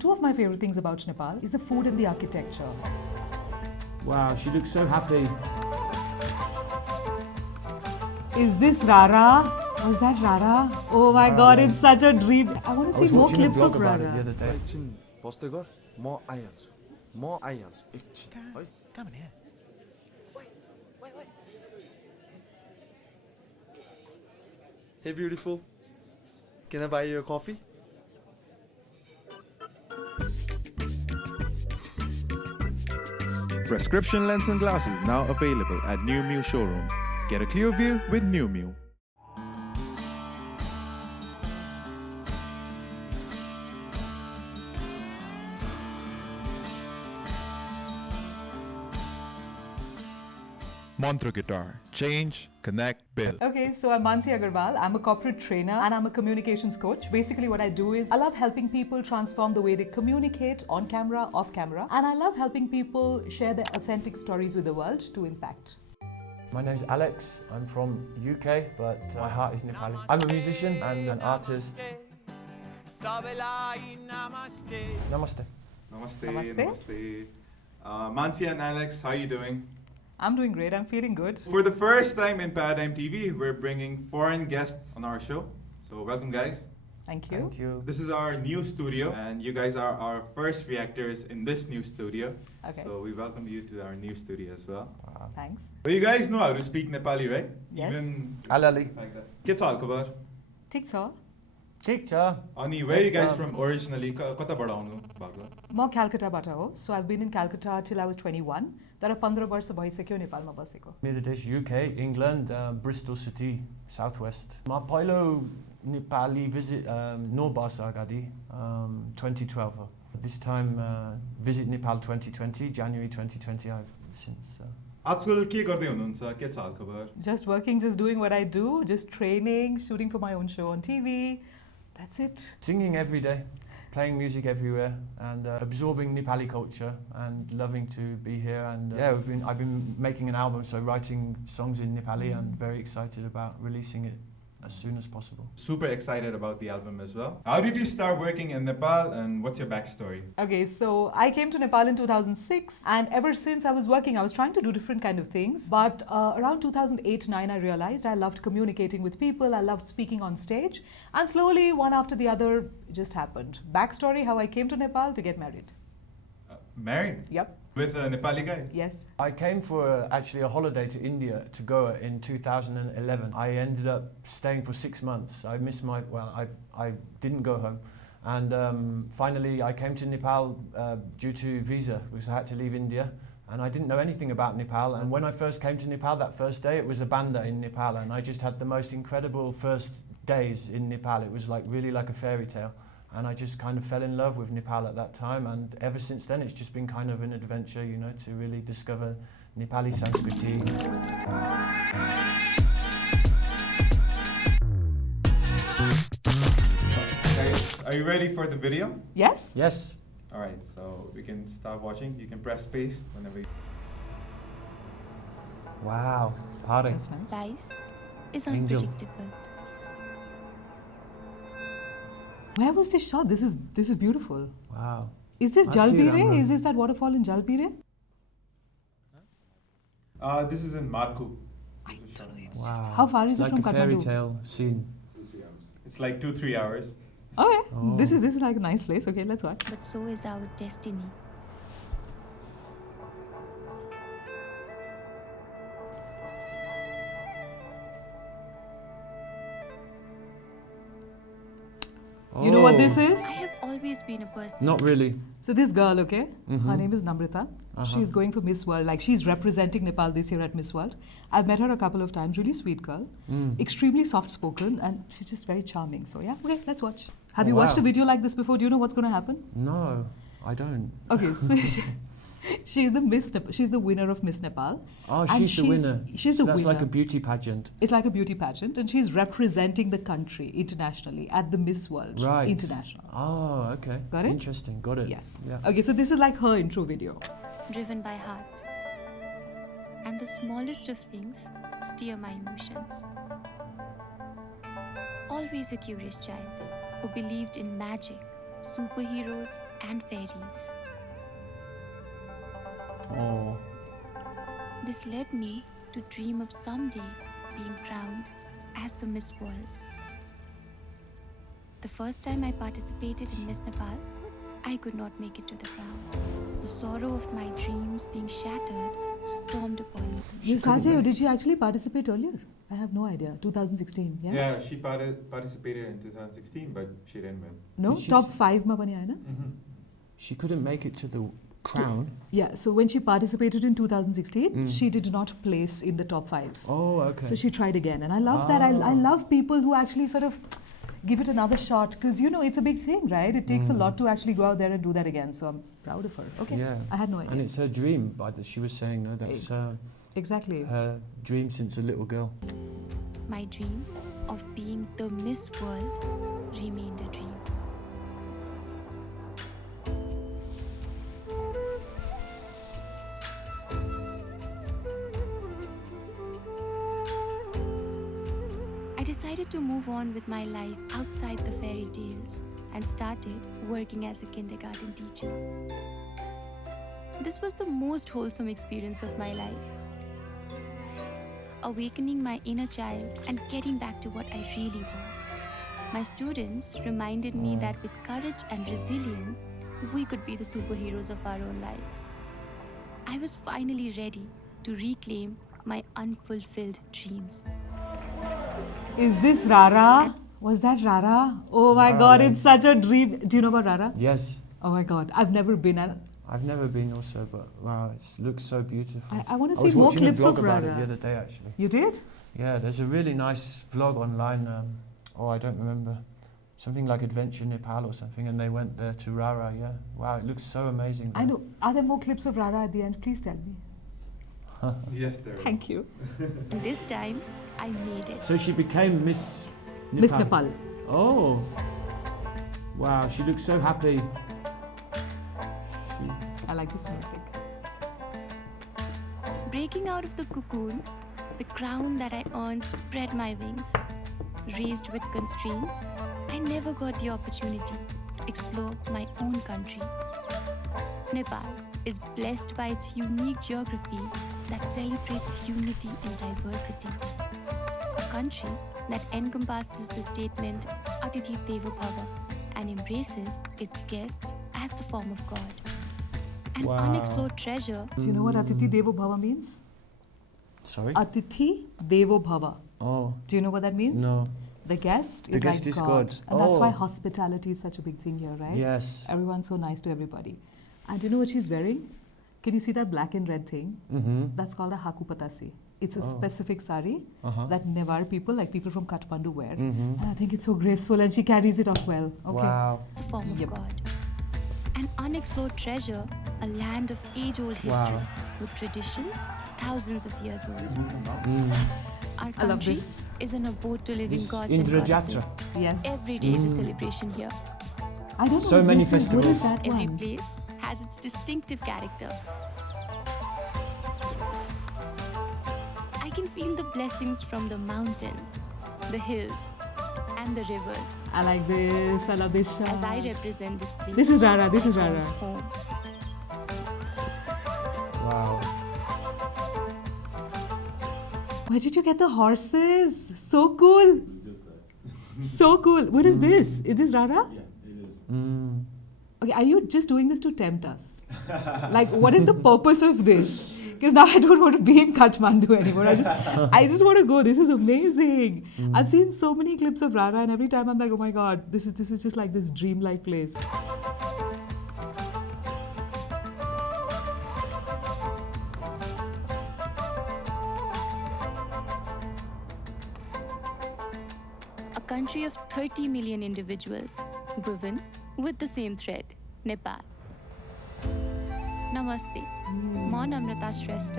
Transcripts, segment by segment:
Two of my favorite things about Nepal is the food and the architecture. Wow, she looks so happy. Is this Rara? Was that Rara? Oh my god, it's such a dream. I want to see more clips of Rara. The other day. एकछिन बस्दै गर म आइहाल्छु एकछिन है कहाँ भने Hey beautiful, can I buy you a coffee? Prescription lens and glasses now available at New Mew showrooms. Get a clear view with New Mew. Mantra Guitar. Change, connect, build. Okay, so I'm Manssi Agrawal. I'm a corporate trainer and I'm a communications coach. Basically what I do is I love helping people transform the way they communicate on camera, off camera. And I love helping people share their authentic stories with the world to impact. My name's Alex. I'm from UK, but my heart is Nepali. I'm a musician and an artist. Namaste. Namaste. Namaste. Manssi and Alex, how are you doing? I'm doing great. I'm feeling good. For the first time in Paradygm TV, we're bringing foreign guests on our show. So welcome, guys. Thank you. Thank you. This is our new studio, and you guys are our first reactors in this new studio. Okay. So we welcome you to our new studio as well. Thanks. So you guys know how to speak Nepali, right? Yes. Even Alali. like that. के छ हालखबर? Tik छ. Tik cha. Ani, where are you guys from originally? कताबाट आउनु भएको? म Calcutta-बाट हो. So I've been in Calcutta till I was 21. तर 15 वर्ष भइसक्यो नेपालमा बसेको. Bangladesh, UK, England, Bristol City, Southwest. My पहिलो Nepali visit no Barsa Agadi, 2012. This time visit Nepal 2020, January 2020. I've since. आजकल के गर्दै हुनुहुन्छ? के छ हालखबर? Just working, just doing what I do, just training, shooting for my own show on TV. That's it. Singing every day, playing music everywhere, and absorbing Nepali culture and loving to be here. And yeah, I've been making an album, so writing songs in Nepali, and very excited about releasing it as soon as possible. Super excited about the album as well. How did you start working in Nepal, and what's your backstory? Okay, so I came to Nepal in 2006, and ever since I was working, I was trying to do different kind of things. But around 2008-9, I realized I loved communicating with people, I loved speaking on stage, and slowly, one after the other, it just happened. Backstory, how I came to Nepal to get married. Married? Yep. With a Nepali guy? Yes. I came for actually a holiday to India, to Goa in 2011. I ended up staying for 6 months. I missed my, I didn't go home. And finally I came to Nepal due to visa, because I had to leave India. And I didn't know anything about Nepal. And when I first came to Nepal, that first day, it was a banda in Nepal. And I just had the most incredible first days in Nepal. It was like really like a fairy tale. And I just kind of fell in love with Nepal at that time, and ever since then it's just been kind of an adventure, you know, to really discover Nepali Sanskriti. Guys, are you ready for the video? Yes? Yes. Alright, so we can start watching. You can press space whenever you... Wow. Party. That's nice. Life is Angel. unpredictable. Where was this shot? This is beautiful. Wow. Is this Actually, Jalpire? I'm, Is this that waterfall in Jalpire? This is in Marku. I don't know. Wow. How far is It's it like from a fairy Kathmandu? tale scene. It's like 2-3 hours. Okay, Oh. this is like a nice place. Okay, let's watch. But so is our destiny. You know what Oh. this is? I have always been a person. Not really. So this girl, okay, her name is Namrata. Uh-huh. She's going for Miss World. Like she's representing Nepal this year at Miss World. I've met her a couple of times. Really sweet girl, extremely soft-spoken, and she's just very charming. So yeah, okay, let's watch. Have Oh, you watched a wow. video like this before? Do you know what's going to happen? No, I don't. Okay, so she's the she's the winner of Miss Nepal. Oh, And she's the winner. She's So the that's winner. like a beauty pageant. It's like a beauty pageant, and she's representing the country internationally at the Miss World Right. International. Oh, okay. Got it? Interesting. Got it. Yes. Yeah. Okay, so this is like her intro video. Driven by heart. And the smallest of things steer my emotions. Always a curious child who believed in magic, superheroes, and fairies. Oh. This led me to dream of someday being crowned as the Miss World. The first time I participated in Miss Nepal, I could not make it to the crown. The sorrow of my dreams being shattered stormed upon me. Sanjay, did you actually participate earlier? I have no idea. 2016, yeah? Yeah, she participated in 2016, but she didn't win. No? Did she Top s- 5 ma pani aayena? She couldn't make it to the crown. Yeah, so when she participated in 2016, she did not place in the top 5. Oh, okay. So she tried again. And I love that. I love people who actually sort of give it another shot because, you know, it's a big thing, right? It takes a lot to actually go out there and do that again. So I'm proud of her. Okay. Yeah. I had no idea. And it's her dream, she was saying, no, that's Exactly. her dream since a little girl. My dream of being the Miss World remained a dream. I decided to move on with my life outside the fairy tales and started working as a kindergarten teacher. This was the most wholesome experience of my life. Awakening my inner child and getting back to what I really was. My students reminded me that with courage and resilience, we could be the superheroes of our own lives. I was finally ready to reclaim my unfulfilled dreams. Is this Rara? Was that Rara? Oh my Rara God, Lane. it's such a dream. Do you know about Rara? Yes. Oh my God, I've never been. I've never been also, but wow, it looks so beautiful. I want to was see more watching clips a vlog of about Rara. it the other day, actually. You did? Yeah, there's a really nice vlog online. I don't remember. Something like Adventure Nepal or something, and they went there to Rara, yeah. Wow, it looks so amazing. I know. Are there more clips of Rara at the end? Please tell me. Yes, there is. Thank you. This time, I made it. So she became Miss Nepal. Miss Nepal. Oh. Wow, she looks so happy. I like this music. Breaking out of the cocoon, the crown that I earned spread my wings. Raised with constraints, I never got the opportunity to explore my own country. Nepal is blessed by its unique geography that celebrates unity in diversity. A country that encompasses the statement Atithi Devo Bhava and embraces its guests as the form of God. An Wow. unexplored treasure. Do you know what Atithi Devo Bhava means? Sorry? Atithi Devo Bhava. Oh, Do you know what that means? no. The guest The is guest like is God. God. And that's why Oh. hospitality is such a big thing here, right? Yes. Everyone's so nice to everybody. And do you know what she's wearing? Can you see that black and red thing? Mm-hmm. That's called a hakupatasi. It's a Oh. specific sari Uh-huh. that Nevar people, like people from Kathmandu, wear. Mm-hmm. And I think it's so graceful and she carries it off well. Okay. Wow. The form of Yep. God. An unexplored treasure, a land of age-old history Wow. with traditions thousands of years old. Mm. Our I love country this. is an abode to live in This gods Indra and Jatra. goddesses. Yes. Every day is a celebration here. I don't know So what many this is. What is festivals. that Every one? place has its distinctive character. I can feel the blessings from the mountains, the hills, and the rivers I like this. I love this shot. as I represent this place. This is Rara. This is I call Rara. home. Wow. Where did you get the horses? So cool. So cool. What is this? Is this Rara? Mm. Okay, are you just doing this to tempt us? Like, what is the purpose of this? Because now I don't want to be in Kathmandu anymore. I just want to go. This is amazing. I've seen so many clips of Rara, and every time I'm like, oh my god, this is just like this dreamlike place. A country of 30 million individuals woven with the same thread, Nepal. Namaste. म नम्रता श्रेष्ठ,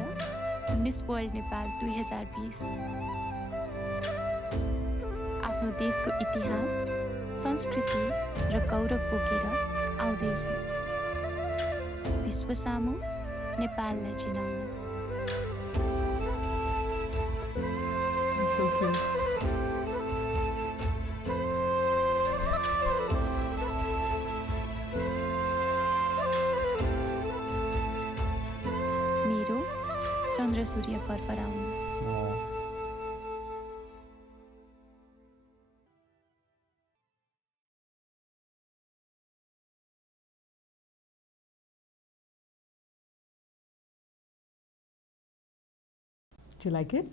miss world Nepal 2020। आफ्नो देशको इतिहास, संस्कृति र गौरव बोकेर आउँदैछु। विश्व सामु नेपाललाई चिनाउन। So cute. Chandra Surya farfaraunu. Do you like it?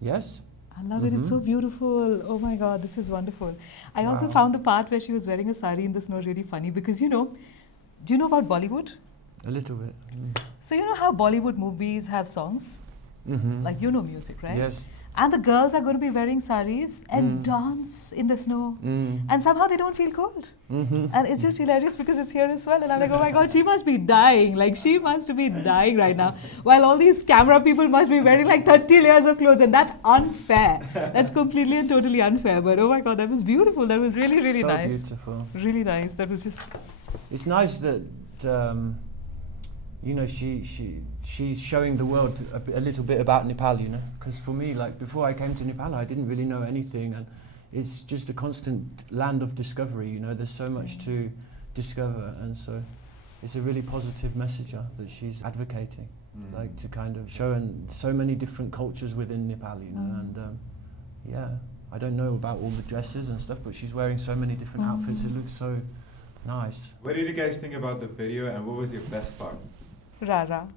Yes. I love it. It's so beautiful. Oh my God, this is wonderful. I also found the part where she was wearing a sari in the snow really funny because, you know, do you know about Bollywood? A little bit. So you know how Bollywood movies have songs? Like, you know music, right? Yes. And the girls are going to be wearing saris and dance in the snow. And somehow they don't feel cold. And it's just hilarious because it's here as well. And I'm like, oh my God, she must be dying. Like, she must be dying right now. While all these camera people must be wearing like 30 layers of clothes. And that's unfair. That's completely and totally unfair. But oh my God, that was beautiful. That was really, really nice. So beautiful. Really nice. That was just... It's nice that, you know, she's showing the world a little bit about Nepal, you know. Because for me, like, before I came to Nepal, I didn't really know anything. And it's just a constant land of discovery, you know. There's so much to discover. And so it's a really positive message that she's advocating, like, to kind of show so many different cultures within Nepal, you know. And yeah, I don't know about all the dresses and stuff, but she's wearing so many different outfits. It looks so nice. What did you guys think about the video, and what was your best part? Rara.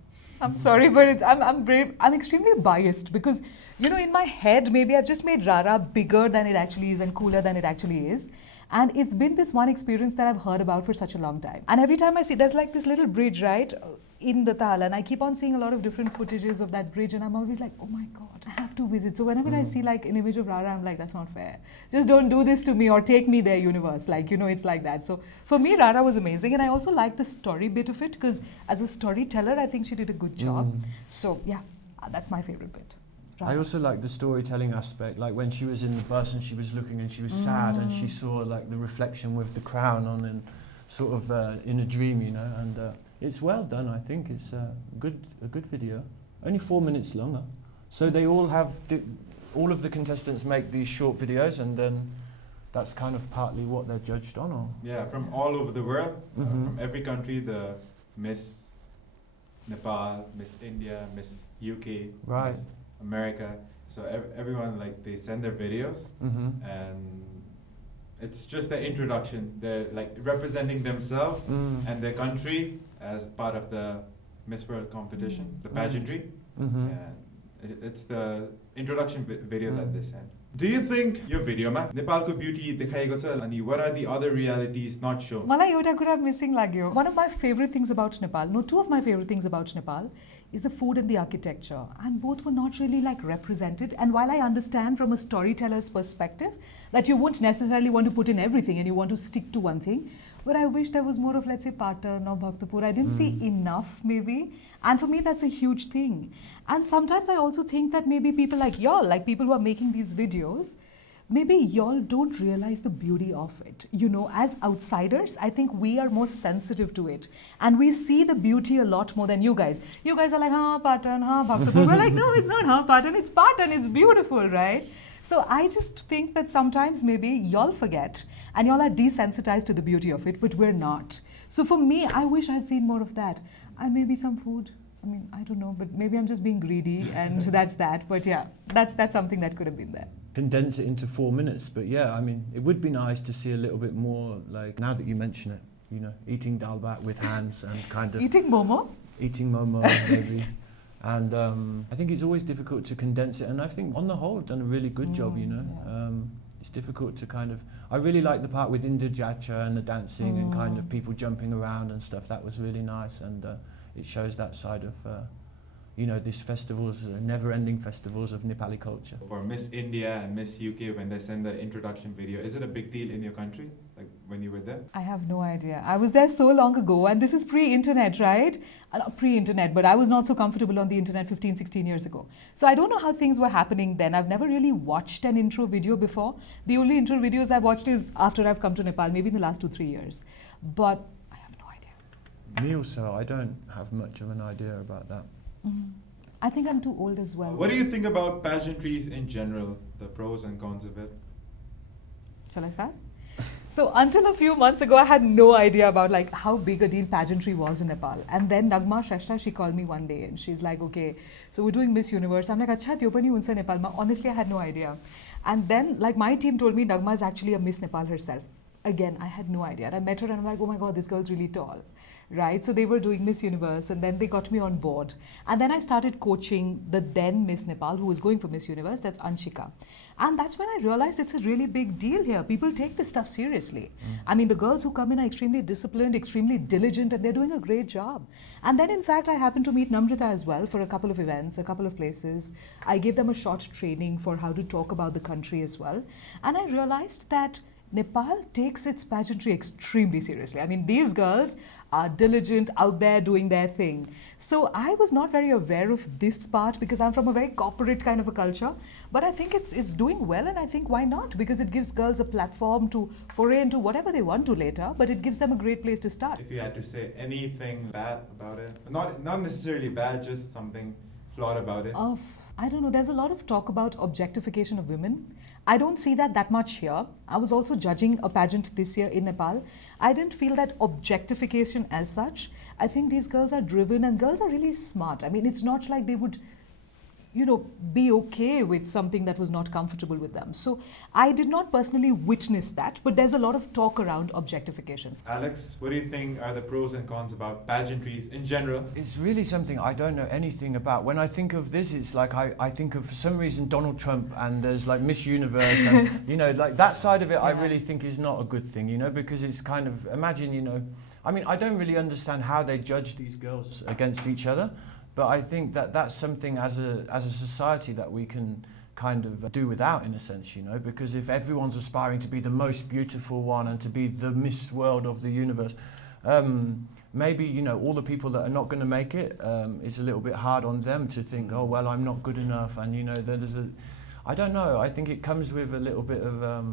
I'm sorry, but I'm extremely biased because, you know, in my head, maybe I've just made Rara bigger than it actually is and cooler than it actually is. And it's been this one experience that I've heard about for such a long time. And every time I see, there's like this little bridge, right, in the Tal, and I keep on seeing a lot of different footages of that bridge, and I'm always like, oh my God, I have to visit. So whenever I see like an image of Rara, I'm like, that's not fair. Just don't do this to me or take me there, universe. Like, you know, it's like that. So for me, Rara was amazing. And I also like the story bit of it because as a storyteller, I think she did a good job. So yeah, that's my favorite bit. Rara. I also like the storytelling aspect, like when she was in the bus and she was looking and she was sad and she saw like the reflection with the crown on and sort of in a dream, you know, and it's well done. I think it's a good video. Only 4 minutes longer. So they all have, all of the contestants make these short videos, and then that's kind of partly what they're judged on. Or Yeah, from all over the world, from every country, the Miss Nepal, Miss India, Miss UK, Right. Miss America. So everyone, like, they send their videos, and it's just the introduction. They're like representing themselves and their country as part of the Miss World competition, the pageantry. And it's the introduction video that they send. Do you think your video ma Nepalko beauty dekhayeko cha ani what are the other realities not shown? Malai euta kura missing lagyo. One of my favorite things about Nepal, no, two of my favorite things about Nepal is the food and the architecture, and both were not really like represented. And while I understand from a storyteller's perspective that you won't necessarily want to put in everything and you want to stick to one thing, but I wish there was more of, let's say, Patan or Bhaktapur. I didn't see enough, maybe. And for me, that's a huge thing. And sometimes I also think that maybe people like y'all, like people who are making these videos, maybe y'all don't realize the beauty of it. You know, as outsiders, I think we are more sensitive to it. And we see the beauty a lot more than you guys. You guys are like, ha, Patan, ha, Bhaktapur. We're like, no, it's not ha, Patan, it's Patan, it's beautiful, right? So I just think that sometimes maybe y'all forget and y'all are desensitized to the beauty of it, but we're not. So for me, I wish I'd seen more of that. And maybe some food. I mean, I don't know, but maybe I'm just being greedy and that's that. But yeah, that's something that could have been there. condense it into 4 minutes. But yeah, I mean, it would be nice to see a little bit more, like, now that you mention it, you know, eating dal bhat with hands and kind of... Eating momo? Eating momo, maybe. And I think it's always difficult to condense it. And I think, on the whole, done a really good job, you know. Yeah. It's difficult to kind of... I really like the part with Inda Jacha and the dancing and kind of people jumping around and stuff. That was really nice. And it shows that side of... you know, these festivals, never-ending festivals of Nepali culture. For Miss India and Miss UK, when they send the introduction video, is it a big deal in your country, like when you were there? I have no idea. I was there so long ago, and this is pre-internet, right? Not pre-internet, but I was not so comfortable on the internet 15, 16 years ago. So I don't know how things were happening then. I've never really watched an intro video before. The only intro videos I've watched is after I've come to Nepal, maybe in the last 2-3 years. But I have no idea. Me also, I don't have much of an idea about that. I think I'm too old as well. What do you think about pageantries in general, the pros and cons of it? Shall I start? So until a few months ago, I had no idea about like how big a deal pageantry was in Nepal. And then Namrata Shrestha, she called me one day and she's like, okay, so we're doing Miss Universe. I'm like, acha, tyo pani huncha Nepal ma. Honestly, I had no idea. And then like my team told me Nagma is actually a Miss Nepal herself. Again, I had no idea. And I met her and I'm like, oh my God, this girl's really tall. Right? So they were doing Miss Universe and then they got me on board. And then I started coaching the then Miss Nepal who was going for Miss Universe, that's Anshika. And that's when I realized it's a really big deal here. People take this stuff seriously. I mean, the girls who come in are extremely disciplined, extremely diligent, and they're doing a great job. And then in fact, I happened to meet Namrata as well for a couple of events, a couple of places. I gave them a short training for how to talk about the country as well. And I realized that Nepal takes its pageantry extremely seriously. I mean, these girls are diligent, out there doing their thing. So I was not very aware of this part because I'm from a very corporate kind of a culture. But I think it's doing well, and I think why not? Because it gives girls a platform to foray into whatever they want to later, but it gives them a great place to start. If you had to say anything bad about it, not necessarily bad, just something flawed about it. I don't know, there's a lot of talk about objectification of women. I don't see that much here. I was also judging a pageant this year in Nepal. I didn't feel that objectification as such. I think these girls are driven and girls are really smart. I mean, it's not like they would, you know, be okay with something that was not comfortable with them. So I did not personally witness that, but there's a lot of talk around objectification. Alex, what do you think are the pros and cons about pageantries in general? It's really something I don't know anything about. When I think of this, it's like I think of, for some reason, Donald Trump and there's like Miss Universe and, you know, like that side of it I really think is not a good thing, you know, because it's kind of, imagine, you know, I mean, I don't really understand how they judge these girls against each other. But I think that that's something as a society that we can kind of do without, in a sense, you know, because if everyone's aspiring to be the most beautiful one and to be the Miss World of the universe, maybe, you know, all the people that are not going to make it, it's a little bit hard on them to think, oh, well, I'm not good enough. And, you know, there's I don't know, I think it comes with a little bit of,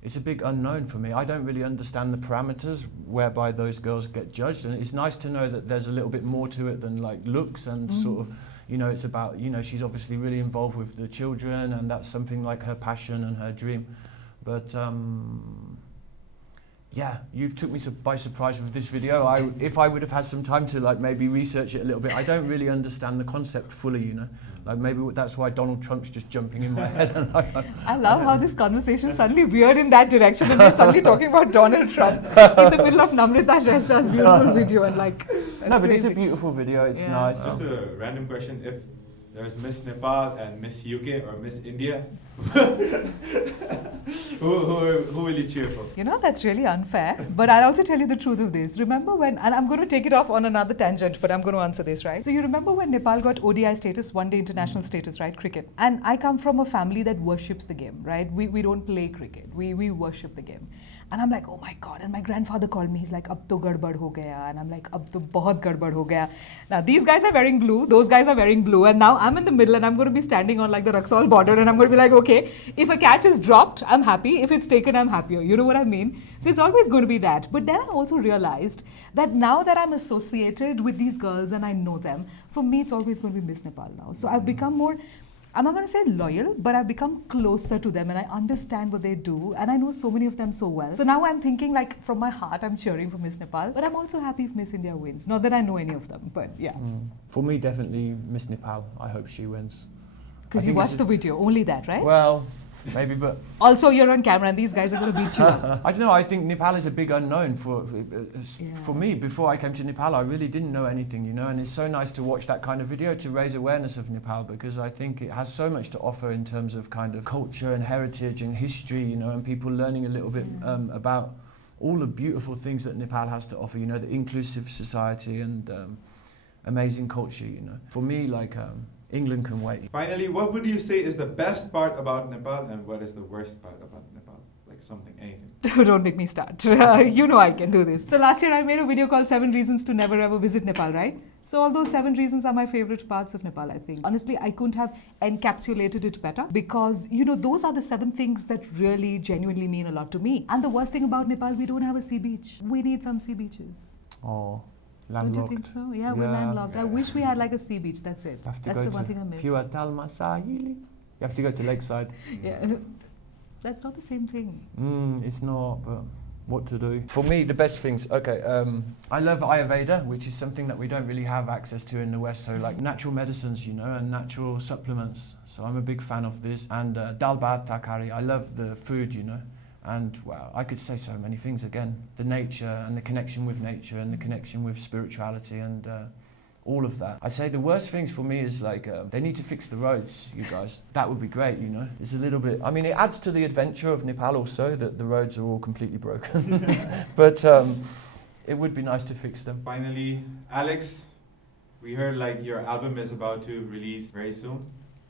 it's a big unknown for me. I don't really understand the parameters whereby those girls get judged, and it's nice to know that there's a little bit more to it than like looks and sort of, you know, it's about, you know, she's obviously really involved with the children and that's something like her passion and her dream. But yeah, you've took me by surprise with this video. If I would have had some time to like maybe research it a little bit, I don't really understand the concept fully, you know. Like maybe that's why Donald Trump's just jumping in my head. And I love how this conversation suddenly veered in that direction and we're suddenly talking about Donald Trump in the middle of Namrata Shrestha's beautiful video and like... No, but it's a beautiful video, it's nice. Just a random question, if there's Miss Nepal and Miss UK or Miss India, who will you cheer for? You know, that's really unfair, but I'll also tell you the truth of this. Remember when, and I'm going to take it off on another tangent, but I'm going to answer this, right? So you remember when Nepal got ODI status, one day international status, right? Cricket. And I come from a family that worships the game, right? We don't play cricket, we worship the game. And I'm like, oh my God. And my grandfather called me. He's like, ab to gadbad ho gaya. And I'm like, ab to bahut gadbad ho gaya. Now, these guys are wearing blue. Those guys are wearing blue. And now I'm in the middle and I'm going to be standing on like the Raxol border. And I'm going to be like, okay, if a catch is dropped, I'm happy. If it's taken, I'm happier. You know what I mean? So it's always going to be that. But then I also realized that now that I'm associated with these girls and I know them, for me, it's always going to be Miss Nepal now. So I've become more... I'm not going to say loyal, but I've become closer to them and I understand what they do and I know so many of them so well. So now I'm thinking like from my heart, I'm cheering for Miss Nepal, but I'm also happy if Miss India wins. Not that I know any of them, but yeah. For me, definitely Miss Nepal. I hope she wins. Because you watched the video, only that, right? Well, maybe, but... Also, you're on camera and these guys are going to beat you. I don't know, I think Nepal is a big unknown for me. Before I came to Nepal, I really didn't know anything, you know, and it's so nice to watch that kind of video to raise awareness of Nepal because I think it has so much to offer in terms of kind of culture and heritage and history, you know, and people learning a little bit about all the beautiful things that Nepal has to offer, you know, the inclusive society and amazing culture, you know. For me, like... England can wait. Finally, what would you say is the best part about Nepal and what is the worst part about Nepal? Like something, anything. Don't make me start. You know I can do this. So last year I made a video called 7 Reasons to Never Ever Visit Nepal, right? So all those 7 reasons are my favorite parts of Nepal, I think. Honestly, I couldn't have encapsulated it better because, you know, those are the 7 things that really genuinely mean a lot to me. And the worst thing about Nepal, we don't have a sea beach. We need some sea beaches. Oh. Don't you think so? Yeah, we're landlocked. I wish we had like a sea beach, that's it. That's the one thing I miss. You have to go to Lakeside. Yeah. That's not the same thing. It's not, but what to do? For me, the best things, okay, I love Ayurveda, which is something that we don't really have access to in the West, so like natural medicines, you know, and natural supplements. So I'm a big fan of this. And dal bhat, takari, I love the food, you know. And well, I could say so many things again. The nature and the connection with nature and the connection with spirituality and all of that. I'd say the worst things for me is like, they need to fix the roads, you guys. That would be great, you know. It's a little bit, I mean, it adds to the adventure of Nepal also that the roads are all completely broken. But it would be nice to fix them. Finally, Alex, we heard like your album is about to release very soon.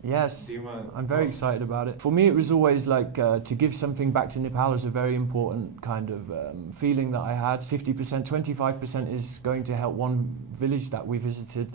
Yes, I'm very excited about it. For me, it was always like to give something back to Nepal is a very important kind of feeling that I had. 50%, 25% is going to help one village that we visited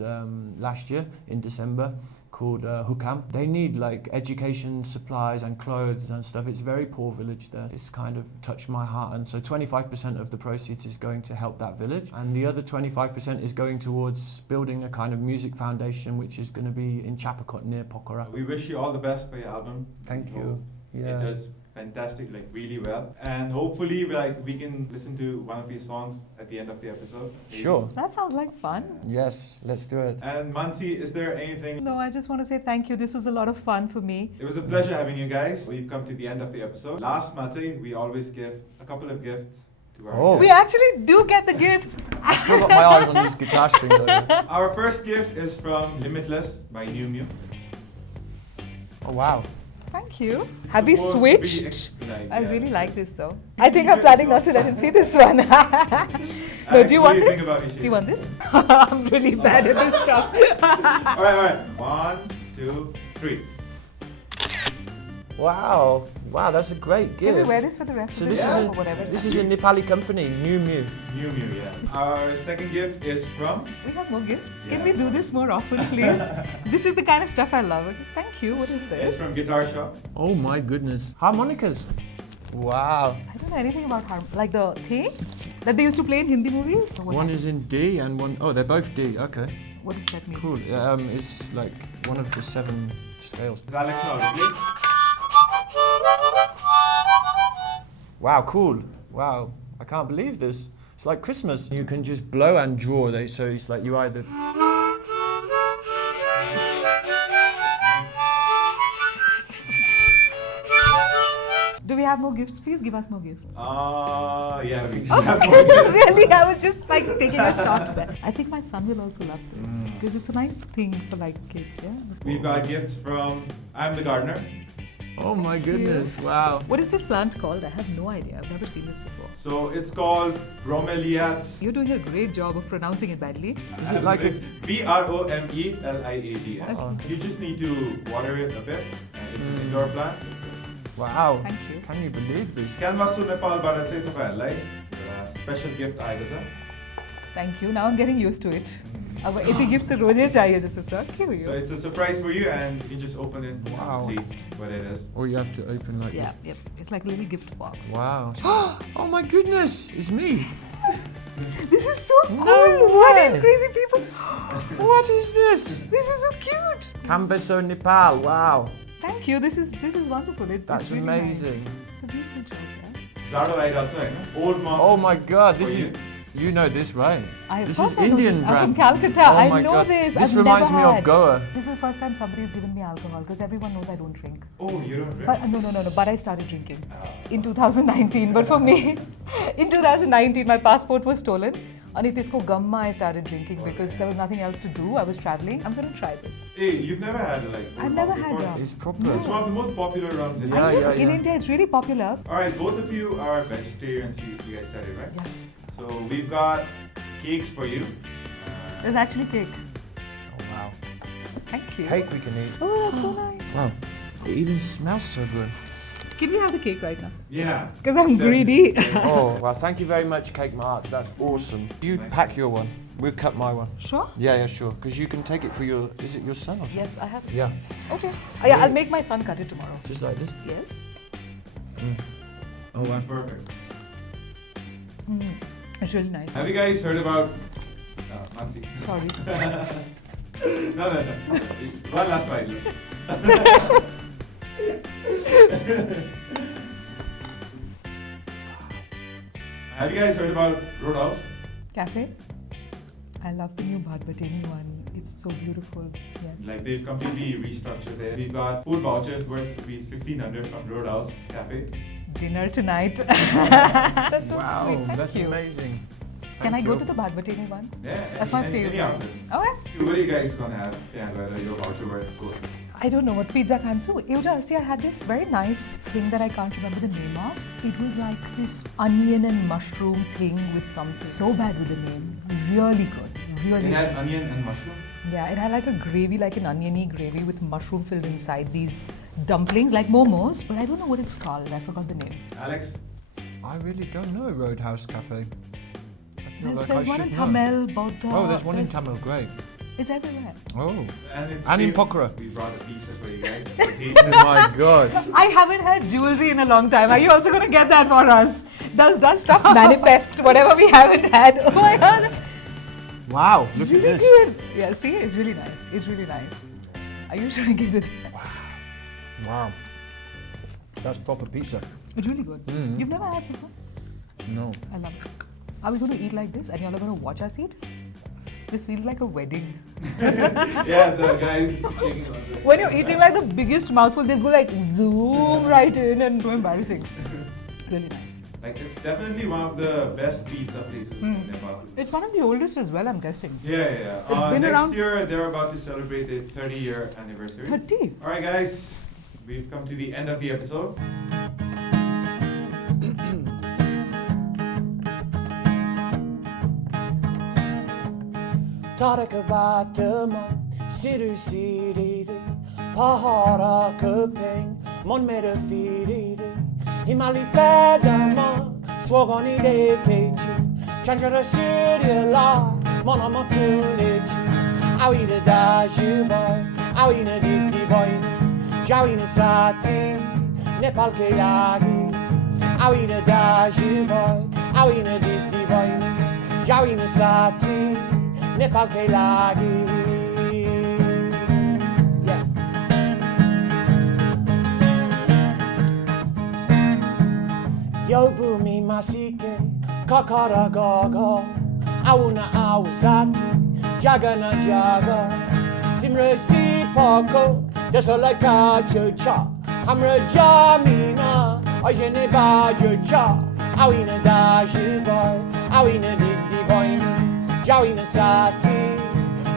last year in December called Hukam. They need like education, supplies and clothes and stuff. It's a very poor village there. It's kind of touched my heart, and so 25% of the proceeds is going to help that village, and the other 25% is going towards building a kind of music foundation which is going to be in Chapakot near Pokhara. We wish you all the best for your album. Thank you. Yeah. It does fantastic, like really well, and hopefully we can listen to one of your songs at the end of the episode. Sure. That sounds like fun. Yes, let's do it. And Manssi, is there anything? No, I just want to say thank you. This was a lot of fun for me. It was a pleasure having you guys. We've come to the end of the episode. Last Mate, we always give a couple of gifts to our guests. We actually do get the gifts. I still got my eyes on these guitar strings though. Our first gift is from Limitless by New Mew. Oh wow. Thank you. Have we Supposed to be switched? expedite, I yeah. really like this though. I think I'm planning not to let him see this one. No, Alex, do you what want do you think this? about it, Do you want this? I'm really bad at this stuff. Alright. 1, 2, 3. Wow. Wow, that's a great Can we gift. wear this for the rest So of the this is day a or whatever? this is a Nepali company, New Mew. New Mew, yeah. Our second gift is from We have more gifts. Yeah. Can we do this more often, please? This is the kind of stuff I love. Okay, thank you. What is It's this? from Guitar Shop. Oh my goodness. Harmonicas. Wow. I don't know anything about like the thing that they used to play in Hindi movies. Or what? One is in D and one oh they're both D. Okay. What does that mean? Cool. It's like one of the 7 scales. Is Alex not with you? Wow, cool. Wow. I can't believe this. It's like Christmas. You can just blow and draw. So it's like you either Do we have more gifts? Please give us more gifts. Yeah, we Really? I was just like taking a shot there. I think my son will also love this because it's a nice thing for like kids, yeah? We've got gifts from I'm the Gardener. Oh my goodness. Wow. What is this plant called? I have no idea. I've never seen this before. So it's called Bromeliad. You're doing a great job of pronouncing it badly. Is it like it's Bromeliads. Oh. You just need to water it a bit, and it's an indoor plant. Wow. Thank you. Can you believe this? Canvasso Nepal बाट चाहिँ तपाईहरुलाई special gift आएको छ. Thank you. Now I'm getting used to it. अब यति gift चाहिँ रोजै चाहियो जस्तो छ के हो So yo? it's a surprise for you, and you can just open it Wow. and see what it is. Or you have to open like Yeah, yep. It's like a little gift box. Wow. Oh my goodness. It's me. This is so cool. No What way. is crazy people? What is this? This is so cute. Canvasso Nepal. Wow. Thank you. This is wonderful. It's That's really amazing. Nice. It's a beautiful job. Yeah? जाडो आइरहेको छ हैन? Old mom. Oh my god. This For is you know this, right? Of This course is I know Indian this. I'm brand. from Calcutta. Oh I my know God. this. This I've reminds never me of had. Goa. This is the first time somebody has given me alcohol because everyone knows I don't drink. Oh, you don't drink? But no. But I started drinking in 2019. But for me, in 2019, my passport was stolen. And त्यसको गममा I started drinking because there was nothing else to do. I was traveling. I'm going to try this. Hey, you've never had like I've old never mom had before? rum. It's proper. It's one of the most popular rums in Yeah, I know India. in yeah. India it's really popular. Alright, both of you are vegetarians, you guys said it, right? Yes. So we've got cakes for you. There's actually cake. Oh wow. Thank you. Cake we can eat. Oh, that's so nice. Wow. It even smells so good. Can we have the cake right now? Yeah. Because I'm greedy. Oh, well, thank you very much, Cake Mart. That's awesome. You Thanks. pack your one. We'll cut my one. Sure? Yeah, sure. Because you can take it for your. Is it your son or something? Yes, I have. Yeah. Okay. Yeah, I'll make my son cut it tomorrow. Just like this. Yes. Oh wow. Perfect. It's really nice. Have you guys heard about Manssi? Sorry. No. One last bite. Have you guys heard about Roadhouse? Cafe? I love the new Bhatbatini one. It's so beautiful. Yes. Like they've completely restructured there. We've got food vouchers worth rupees 1,500 from Roadhouse Cafe. Dinner tonight. That's so Wow, sweet. Thank that's you. amazing. Can I Thank go you. to the Bhatbatini one? Yeah, That's my any favorite. of them. Okay. What are you guys gonna have? Yeah, whether your voucher worth good. I don't know what pizza kansu. I had this very nice thing that I can't remember the name of. It was like this onion and mushroom thing with something. So bad with the name. Really good. Really It good. had onion and mushroom. Yeah, it had like a gravy, like an oniony gravy with mushroom filled inside these dumplings, like momos, but I don't know what it's called. I forgot the name. Alex? I really don't know Roadhouse Cafe. I feel like There's I one in should know. Tamil, Bodha. Oh, there's one in Tamil, great. It's everywhere. Oh. And in Pokhara. We brought a pizza for you guys. Taste it. My God. I haven't had jewelry in a long time. Are you also going to get that for us? Does that stuff manifest whatever we haven't had? Oh my god. Wow, look at Really this. good. Yeah, see, it's really nice. It's really nice. Are you trying to get it? Wow. That's proper pizza. It's really good. You've never had before? No. I love it. Are we going to eat like this and you're going to watch us eat? This feels like a wedding. Yeah, the guys shaking on it. When you're eating like the biggest mouthful, they go like zoom right in and so embarrassing. Really nice. Like it's definitely one of the best pizza places in Nepal. It's one of the oldest as well, I'm guessing. Yeah. It's been Next around- year they're about to celebrate their 30-year anniversary. 30? Alright guys, we've come to the end of the episode. Tarek batıma siri siriri Pahara köpeng mon mere firiri Himali fedama swagoni de pechi Chanchara sirila mon ama punichi Awina dashi boy Awina didi boy Jawina sati Nepal ke lagi Awina dashi boy Awina didi boy Jawina sati Nepal ke lagi. Yeah. Yo bumi masike kakara gaga Auna awsati jagana jaga Timre si pako Desolai kacha Hamra jamina Ajene baja Awina dashi boy Awina didi boy Jawina sati,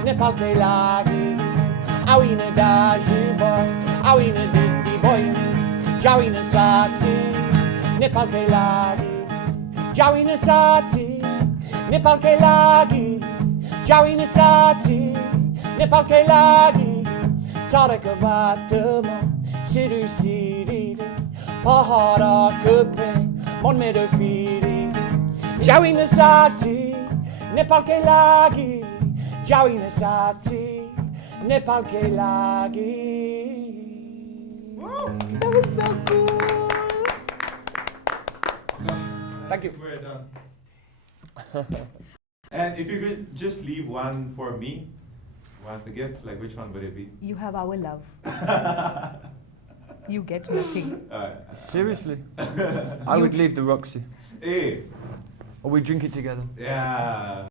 Nepal ke lagi. Awina dashi boy, awina dindi boy. Jawina sati, Nepal ke lagi. Jawina sati, Nepal ke lagi. Jawina sati, Nepal ke lagi. Tarek batama, siru siriri. Pahara köpeng, mon mere firiri. Jawina sati. Nepal ke lagi, Jawina sati, Nepal ke lagi. That was so cool. Thank you. We're done. And if you could just leave one for me, one of the gifts, like which one would it be? You have our love. You get nothing. Seriously? I would leave the Roxy. Hey, Or we drink it together. yeah.